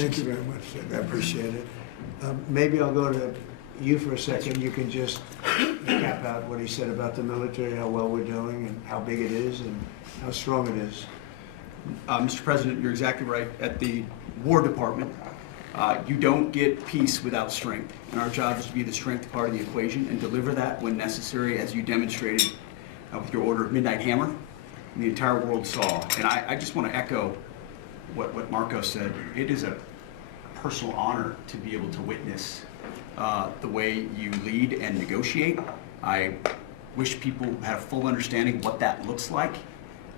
Thank you very much, Doug. I appreciate it. Maybe I'll go to you for a second. You can just cap out what he said about the military, how well we're doing, and how big it is, and how strong it is. Mr. President, you're exactly right. At the War Department, you don't get peace without strength. And our job is to be the strength part of the equation and deliver that when necessary, as you demonstrated with your order of Midnight Hammer, and the entire world saw. And I just want to echo what Marco said. It is a personal honor to be able to witness the way you lead and negotiate. I wish people had a full understanding of what that looks like,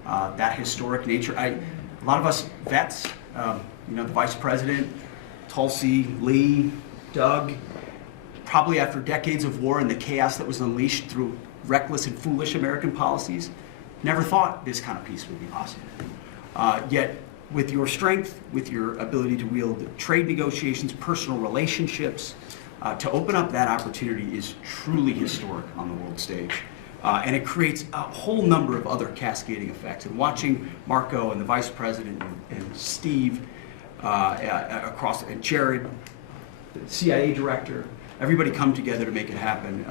that historic nature. A lot of us vets, the Vice President, Tulsi, Lee, Doug, probably after decades of war and the chaos that was unleashed through reckless and foolish American policies, never thought this kind of peace would be possible. Yet, with your strength, with your ability to wield trade negotiations, personal relationships, to open up that opportunity is truly historic on the world stage. And it creates a whole number of other cascading effects. And watching Marco and the Vice President and Steve and Jared, the CIA Director, everybody come together to make it happen.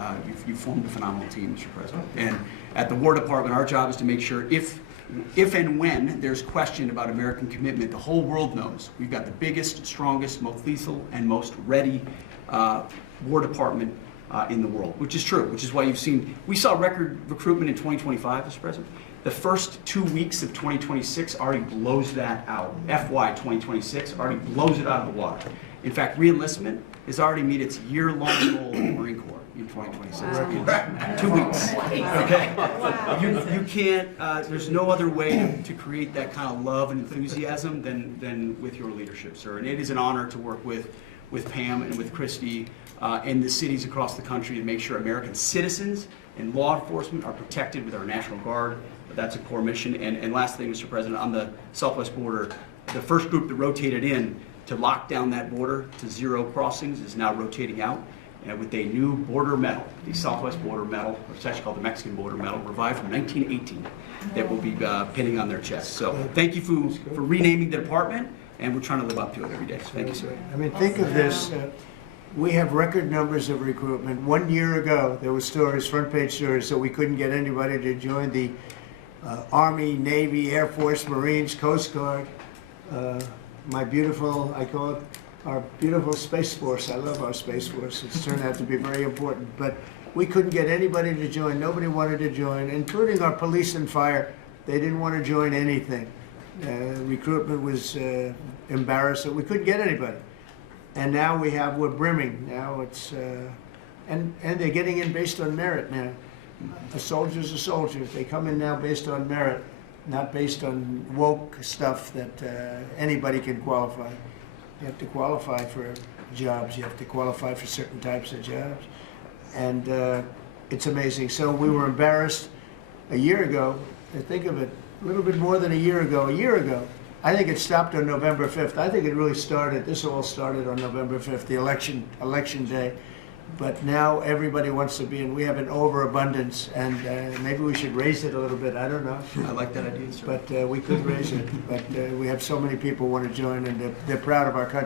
You've formed a phenomenal team, Mr. President. And at the War Department, our job is to make sure if and when there's question about American commitment, the whole world knows we've got the biggest, strongest, most lethal, and most ready War Department in the world, which is true, which is why we saw record recruitment in 2025, Mr. President. The first 2 weeks of 2026 already blows that out. FY 2026 already blows it out of the water. In fact, re-enlistment has already met its year-long goal in the Marine Corps in 2026. Wow. 2 weeks. Okay. Wow. You can't. There's no other way to create that kind of love and enthusiasm than with your leadership, sir. And it is an honor to work with Pam and with Christy and the cities across the country to make sure American citizens and law enforcement are protected with our National Guard. That's a core mission. And last thing, Mr. President, on the southwest border, the first group that rotated in to lock down that border to 0 crossings is now rotating out with a new border medal, the Southwest Border Medal, or it's actually called the Mexican Border Medal, revived from 1918, that will be pinning on their chest. So thank you for renaming the department, and we're trying to live up to it every day. Thank you, sir. I mean, think of this. We have record numbers of recruitment. 1 year ago, there were stories, front page stories, that we couldn't get anybody to join the Army, Navy, Air Force, Marines, Coast Guard. My beautiful, I call it our beautiful Space Force. I love our Space Force. It's turned out to be very important. But we couldn't get anybody to join. Nobody wanted to join, including our police and fire. They didn't want to join anything. Recruitment was embarrassed that we couldn't get anybody. And now we're brimming. Now it's, and they're getting in based on merit now. A soldier's a soldier. They come in now based on merit, not based on woke stuff that anybody can qualify. You have to qualify for jobs. You have to qualify for certain types of jobs. And it's amazing. So we were embarrassed a year ago. Think of it, a little bit more than a year ago. A year ago, I think it stopped on November 5th. I think it really started, this all started on November 5th, the election day. But now everybody wants to be in. We have an overabundance, and maybe we should raise it a little bit. I don't know. I like that idea, sir. But we could raise it. But we have so many people want to join, and they're proud of our country.